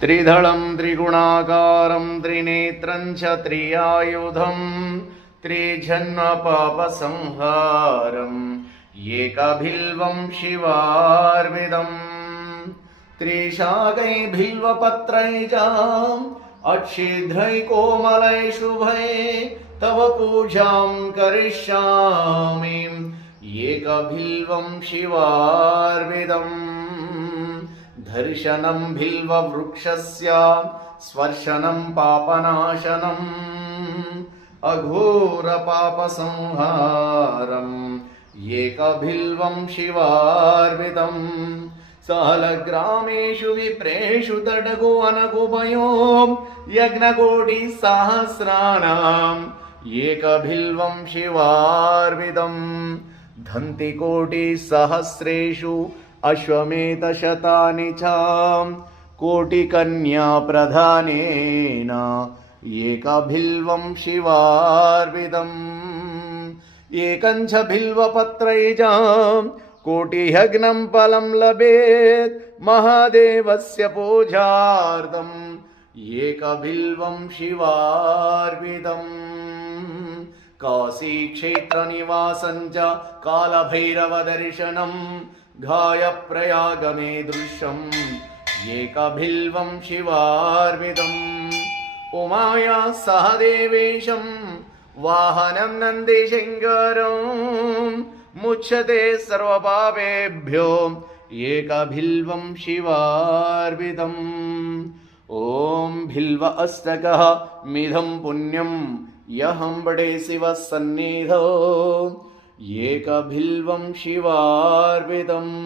त्रिदलं त्रिगुणाकारं त्रिनेत्रं च त्रियायुधं त्रिजन्मपापसंहारम् एकबिल्वं शिवार्विदम् त्रिशाकैर्बिल्वपत्रैजाम् अच्छिद्रै कोमलै शुभै तव पूजां करिष्यामि एकबिल्वं शिवार्विदम् दर्शनं बिल्ववृक्षस्य स्पर्शनं पापनाशनम् अघोरपापसंहारम् एकबिल्वं शिवार्विदम् सालग्रामेषु विप्रेषु तडगो अनगुभयो यज्ञकोटिसहस्राणाम् एकबिल्वं शिवार्विदम् दन्तिकोटिसहस्रेषु अश्वमेधशतानि च कोटिकन्या प्रधानेन एकबिल्वं शिवार्विदम् एकं च बिल्वपत्रैजां कोटियज्ञं फलं लभेत् महादेवस्य पूजार्थम् एकबिल्वं शिवार्विदम् काशीक्षेत्रनिवासं च कालभैरवदर्शनं घायप्रयागमे दृश्यम् एकबिल्वं शिवार्विदम् उमाया सह देवेशं वाहनं नन्दिशङ्करम् मुच्यते सर्वपापेभ्यो एकबिल्वं शिवार्विदम् ॐ बिल्व अष्टकः मिदं पुण्यं यहं पठे शिवः सन्निधौ एकबिल्वं शिवार्विदम्।